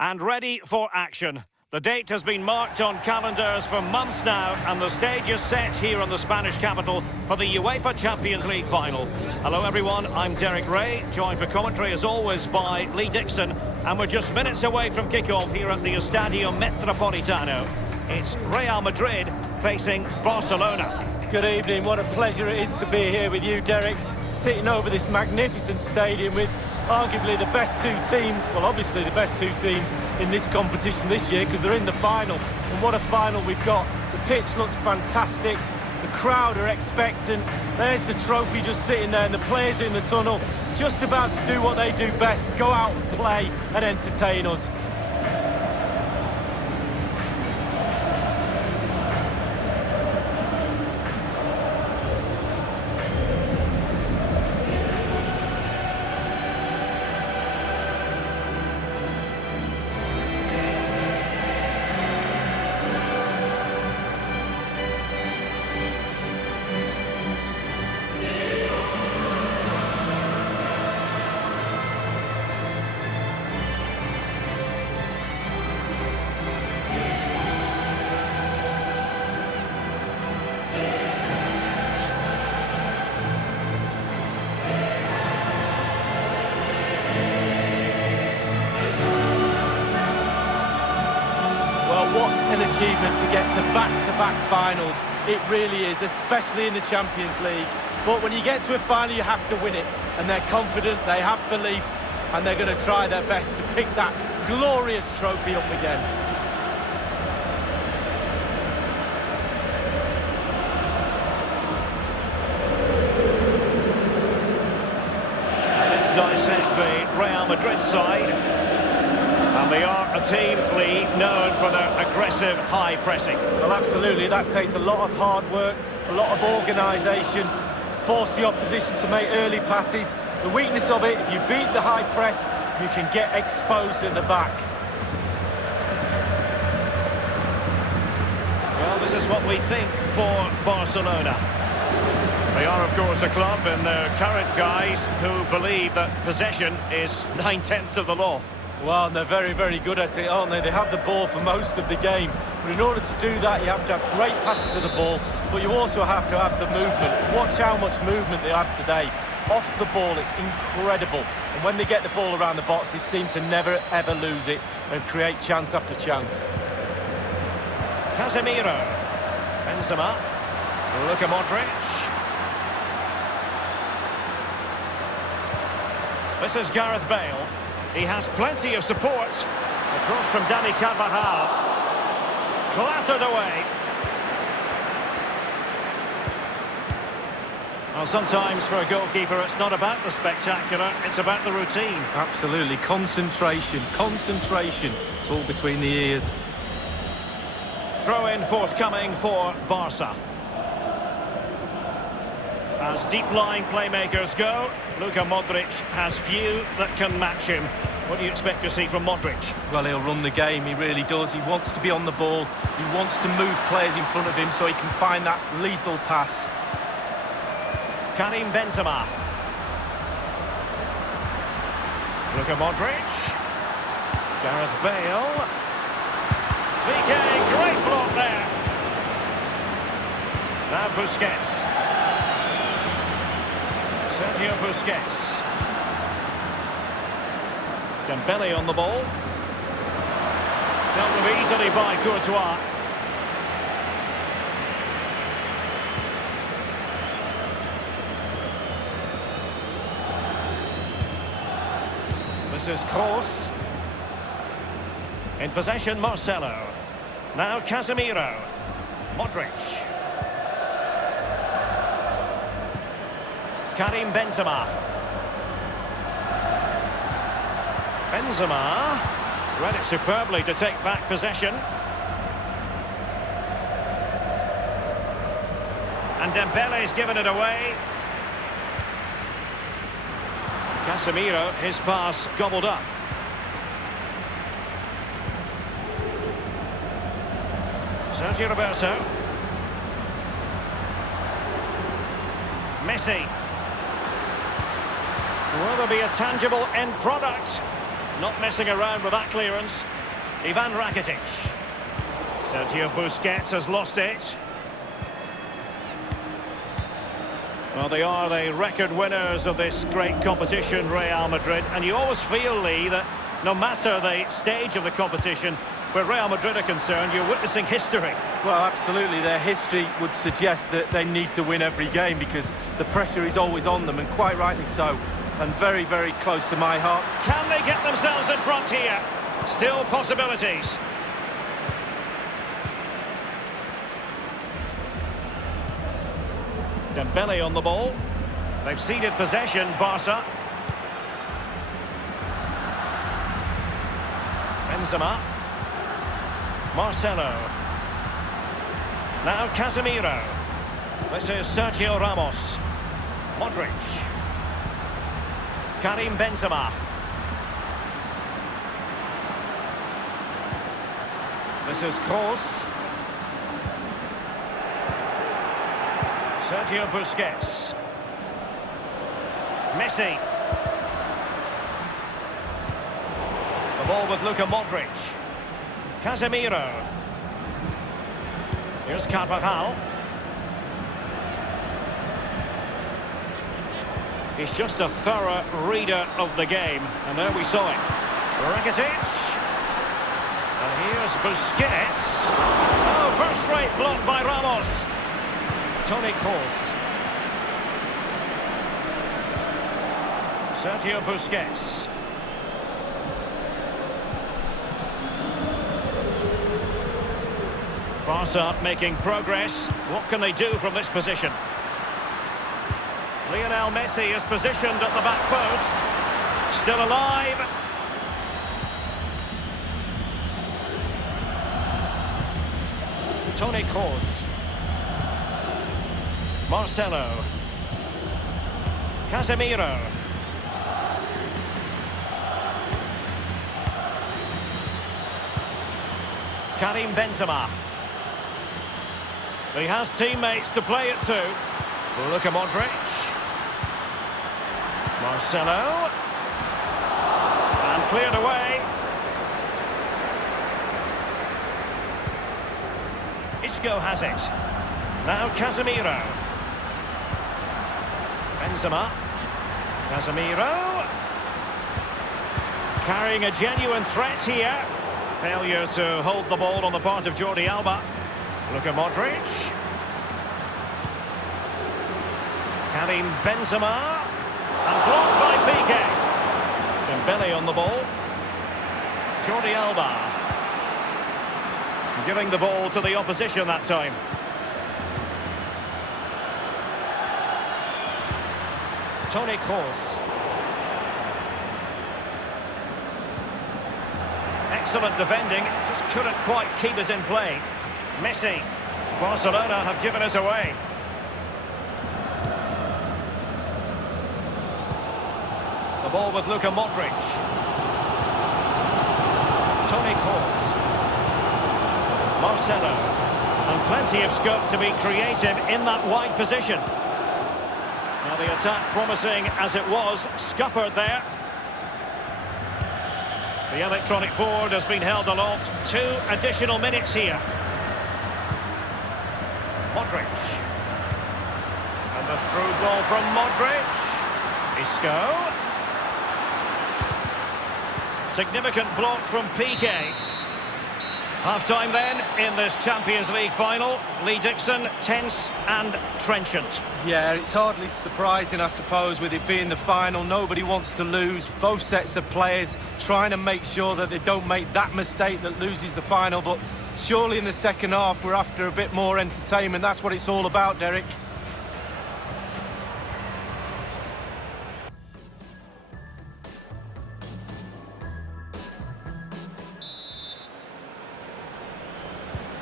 And ready for action. The date has been marked on calendars for months now, and the stage is set here in the Spanish capital for the UEFA Champions League final. Hello everyone, I'm Derek Ray, joined for commentary as always by Lee Dixon, and we're just minutes away from kickoff here at the Estadio Metropolitano. It's Real Madrid facing Barcelona. Good evening, what a pleasure it is to be here with you, Derek, sitting over this magnificent stadium with arguably the best two teams, well obviously the best two teams in this competition this year because they're in the final. And what a final we've got. The pitch looks fantastic, the crowd are expectant, there's the trophy just sitting there and the players in the tunnel just about to do what they do best, go out and play and entertain us. What an achievement to get to back-to-back finals. It really is, especially in the Champions League. But when you get to a final, you have to win it. And they're confident, they have belief, and they're going to try their best to pick that glorious trophy up again. Let's dissect the Real Madrid side. And they are a team, Lee, known for their aggressive high pressing. Well, absolutely. That takes a lot of hard work, a lot of organisation, force the opposition to make early passes. The weakness of it, if you beat the high press, you can get exposed at the back. Well, this is what we think for Barcelona. They are, of course, a club in their current guise who believe that possession is 9/10 of the law. Well, they're very, very good at it, aren't they? They have the ball for most of the game. But in order to do that, you have to have great passes of the ball, but you also have to have the movement. Watch how much movement they have today. Off the ball, it's incredible. And when they get the ball around the box, they seem to never, ever lose it and create chance after chance. Casemiro. Benzema. Luka Modric. This is Gareth Bale. He has plenty of support. A cross from Dani Carvajal. Clattered away. Well, sometimes for a goalkeeper, it's not about the spectacular, it's about the routine. Absolutely. Concentration. Concentration. It's all between the ears. Throw-in forthcoming for Barca. As deep-lying playmakers go, Luka Modric has few that can match him. What do you expect to see from Modric? Well, he'll run the game, he really does. He wants to be on the ball. He wants to move players in front of him so he can find that lethal pass. Karim Benzema. Luka Modric. Gareth Bale. PK, great block there. Now Busquets. Sergio Busquets. Dembele on the ball. Dealt with easily by Courtois. This is Kroos. In possession, Marcelo. Now Casemiro. Modric. Karim Benzema. Benzema read it superbly to take back possession. And Dembele's given it away. Casemiro, his pass gobbled up. Sergio Roberto. Messi. Will there be a tangible end product? Not messing around with that clearance. Ivan Rakitic. Sergio Busquets has lost it. Well, they are the record winners of this great competition, Real Madrid. And you always feel, Lee, that no matter the stage of the competition, where Real Madrid are concerned, you're witnessing history. Well, absolutely. Their history would suggest that they need to win every game because the pressure is always on them, and quite rightly so. And very, very close to my heart. Can they get themselves in front here? Still possibilities. Dembele on the ball. They've ceded possession, Barca. Benzema. Marcelo. Now Casemiro. This is Sergio Ramos. Modric. Karim Benzema. This is Kroos. Sergio Busquets. Messi. The ball with Luka Modric. Casemiro. Here's Carvajal. He's just a thorough reader of the game. And there we saw it. Rakitic. And here's Busquets. Oh, first-rate block by Ramos. Toni Kroos. Sergio Busquets. Barca making progress. What can they do from this position? Lionel Messi is positioned at the back post. Still alive. Toni Kroos. Marcelo. Casemiro. Karim Benzema. He has teammates to play it to. Luka Modric. Marcelo. And cleared away. Isco has it. Now Casemiro. Benzema. Casemiro. Carrying a genuine threat here. Failure to hold the ball on the part of Jordi Alba. Luka Modric. Karim Benzema. And blocked by Piqué. Dembele on the ball. Jordi Alba. Giving the ball to the opposition that time. Toni Kroos. Excellent defending, just couldn't quite keep it in play. Messi. Barcelona have given us away. The ball with Luka Modric. Toni Kroos. Marcelo. And plenty of scope to be creative in that wide position. Now the attack promising as it was, scuppered there. The electronic board has been held aloft. 2 additional minutes here. Modric. And the through ball from Modric. Isco. Significant block from Piqué. Half-time then in this Champions League final. Lee Dixon, tense and trenchant. Yeah, it's hardly surprising, I suppose, with it being the final. Nobody wants to lose. Both sets of players trying to make sure that they don't make that mistake that loses the final. But surely in the second half, we're after a bit more entertainment. That's what it's all about, Derek.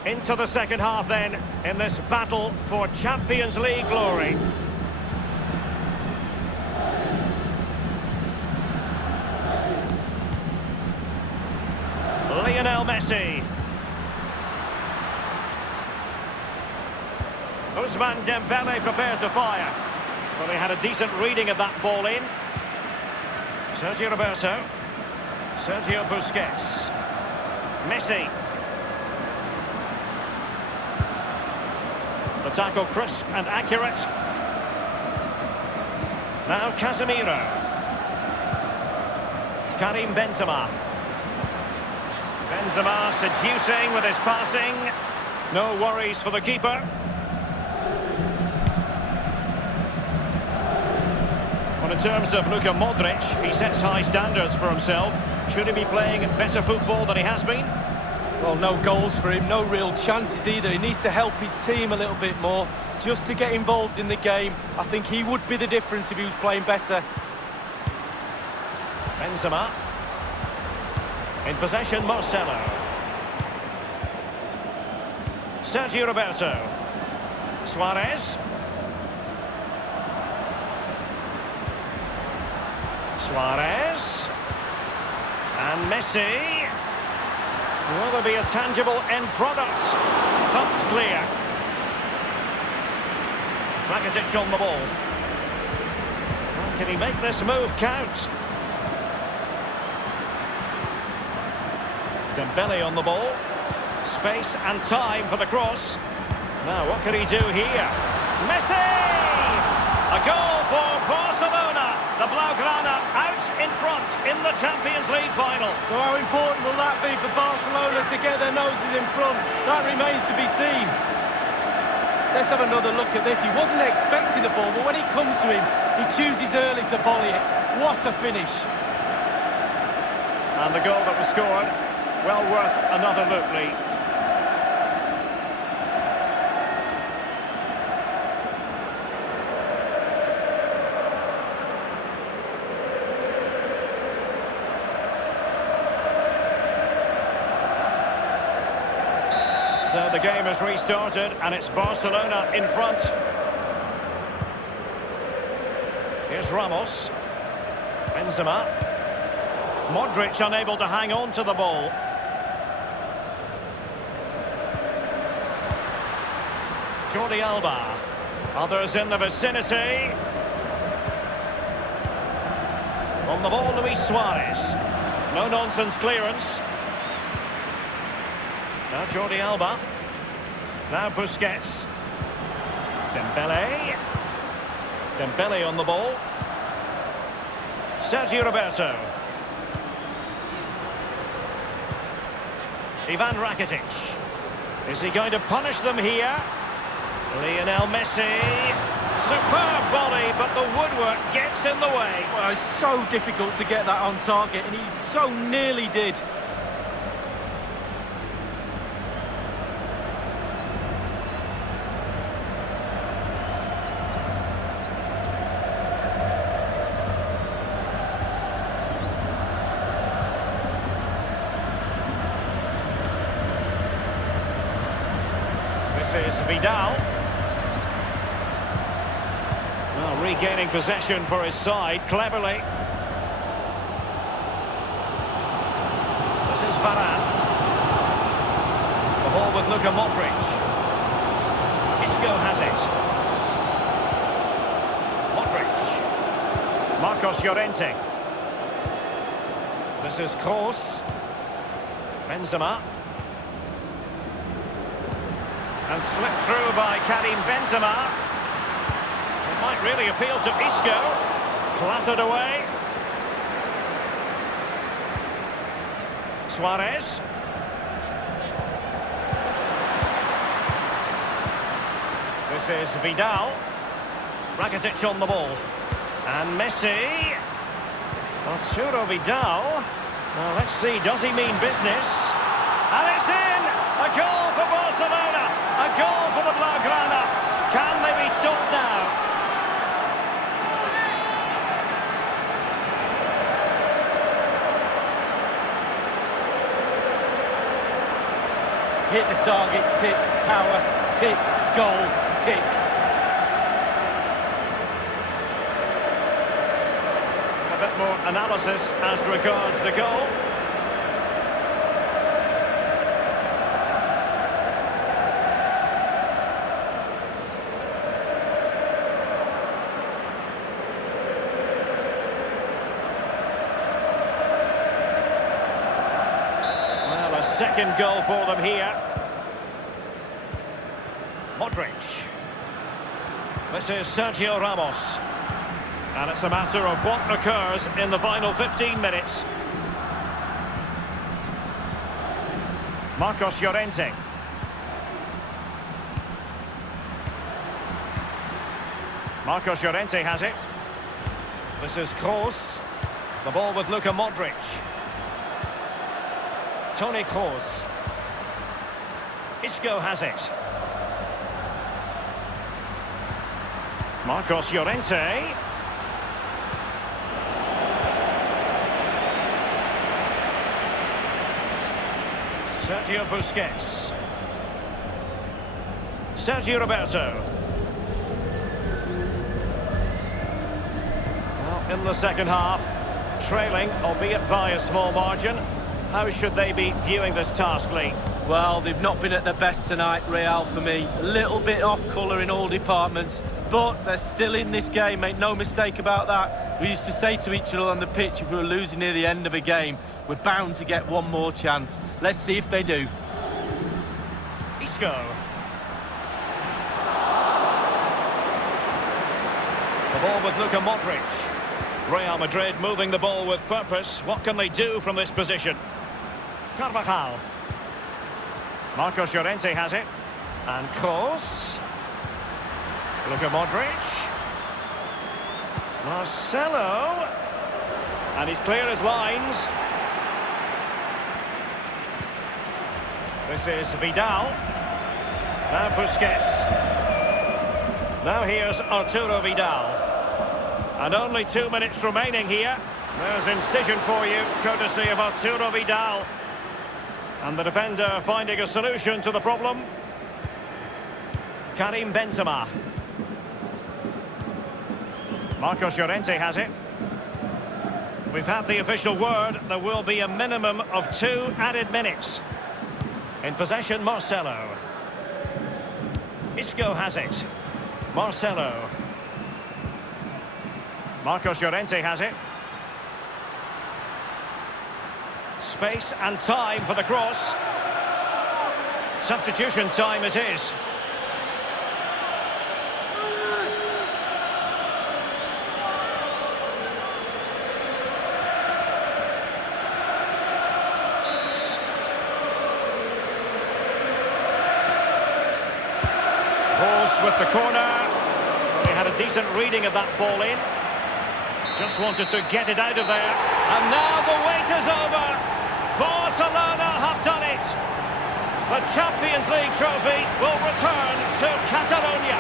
Into the second half then, in this battle for Champions League glory. Lionel Messi. Ousmane Dembele prepared to fire. Well, he had a decent reading of that ball in. Sergio Roberto. Sergio Busquets. Messi. The tackle crisp and accurate. Now Casemiro. Karim Benzema. Benzema seducing with his passing. No worries for the keeper. Well, in terms of Luka Modric, he sets high standards for himself. Should he be playing better football than he has been? Well, no goals for him, no real chances either. He needs to help his team a little bit more, just to get involved in the game. I think he would be the difference if he was playing better. Benzema. In possession, Marcelo. Sergio Roberto. Suarez. Suarez. And Messi. Will there be a tangible end product? Pumped clear. Rakitic on the ball. Well, can he make this move count? Dembele on the ball. Space and time for the cross. Now, what can he do here? Messi! A goal for Barcelona. The Blaugrana out in front in the Champions League final. So how important will that be for Barcelona to get their noses in front? That remains to be seen. Let's have another look at this. He wasn't expecting the ball, but when it comes to him, he chooses early to volley it. What a finish. And the goal that was scored, well worth another look, Lee. So the game has restarted and it's Barcelona in front. Here's Ramos. Benzema. Modric unable to hang on to the ball. Jordi Alba. Others in the vicinity. On the ball, Luis Suarez. No-nonsense clearance. Now Jordi Alba. Now Busquets. Dembele. Dembele on the ball. Sergio Roberto. Ivan Rakitic. Is he going to punish them here? Lionel Messi. Superb volley, but the woodwork gets in the way. Well, it's so difficult to get that on target, and he so nearly did. This is Vidal. Well, regaining possession for his side cleverly. This is Varane. The ball with Luka Modric. Isco has it. Modric. Marcos Llorente. This is Kroos. Benzema. And slipped through by Karim Benzema. It might really appeal to Isco. Clattered away. Suarez. This is Vidal. Rakitic on the ball. And Messi. Arturo Vidal. Well, let's see, does he mean business? And it's in! A goal for Barcelona! A goal for the Blaugrana! Can they be stopped now? Hit the target, tick, power, tick, goal, tick. A bit more analysis as regards the goal. second goal for them here. Modric. This is Sergio Ramos. And it's a matter of what occurs in the final 15 minutes. Marcos Llorente. Marcos Llorente has it. This is Kroos. The ball with Luka Modric. Toni Kroos. Isco has it. Marcos Llorente. Sergio Busquets. Sergio Roberto. Well, in the second half, trailing, albeit by a small margin. How should they be viewing this task, Lee? Well, they've not been at their best tonight, Real, for me. A little bit off colour in all departments, but they're still in this game, make no mistake about that. We used to say to each other on the pitch, if we were losing near the end of a game, we're bound to get one more chance. Let's see if they do. Isco. The ball with Luka Modric. Real Madrid moving the ball with purpose. What can they do from this position? Carvajal. Marcos Llorente has it. And Kroos. Luka Modric. Marcelo. And he's clear as lines. This is Vidal. Now Busquets. Now here's Arturo Vidal. And only 2 minutes remaining here. There's incision for you, courtesy of Arturo Vidal. And the defender finding a solution to the problem. Karim Benzema. Marcos Llorente has it. We've had the official word. There will be a minimum of 2 added minutes. In possession, Marcelo. Isco has it. Marcelo. Marcos Llorente has it. Space and time for the cross. Substitution time it is. Balls with the corner. They had a decent reading of that ball in. Just wanted to get it out of there. And now the wait is over. Barcelona have done it. The Champions League trophy will return to Catalonia.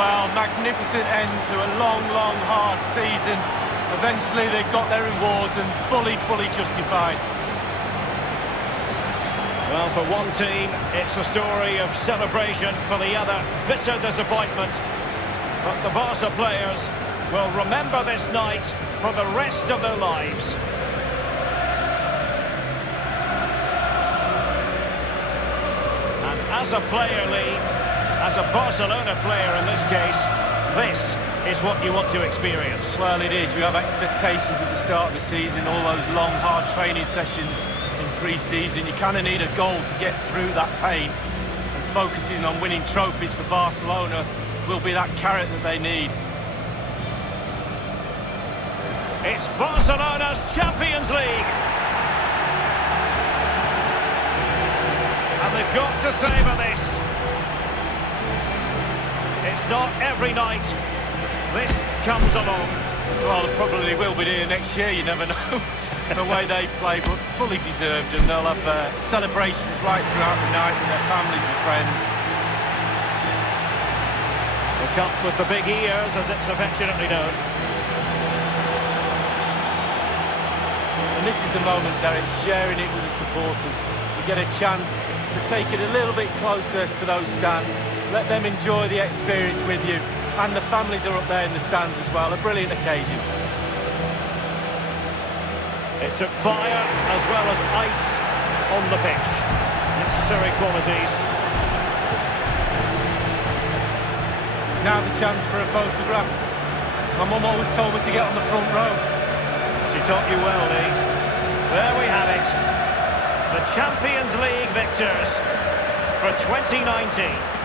Well, magnificent end to a long, long, hard season. Eventually they got their rewards and fully justified. Well, for one team, it's a story of celebration. For the other, bitter disappointment. But the Barca players will remember this night for the rest of their lives. And as a player, Lee, as a Barcelona player in this case, this is what you want to experience. Well, it is. You have expectations at the start of the season, all those long, hard training sessions in pre-season. You kind of need a goal to get through that pain. And focusing on winning trophies for Barcelona will be that carrot that they need. It's Barcelona's Champions League. And they've got to savour this. It's not every night this comes along. Well, it probably will be here next year, you never know. The way they play, but fully deserved, and they'll have celebrations right throughout the night with their families and friends. The cup with the big ears, as it's affectionately known. And this is the moment, Derek, sharing it with the supporters. You get a chance to take it a little bit closer to those stands. Let them enjoy the experience with you. And the families are up there in the stands as well. A brilliant occasion. It took fire as well as ice on the pitch. Necessary qualities. Now the chance for a photograph. My mum always told me to get on the front row. She taught you well, Lee. There we have it. The the Champions League victors for 2019.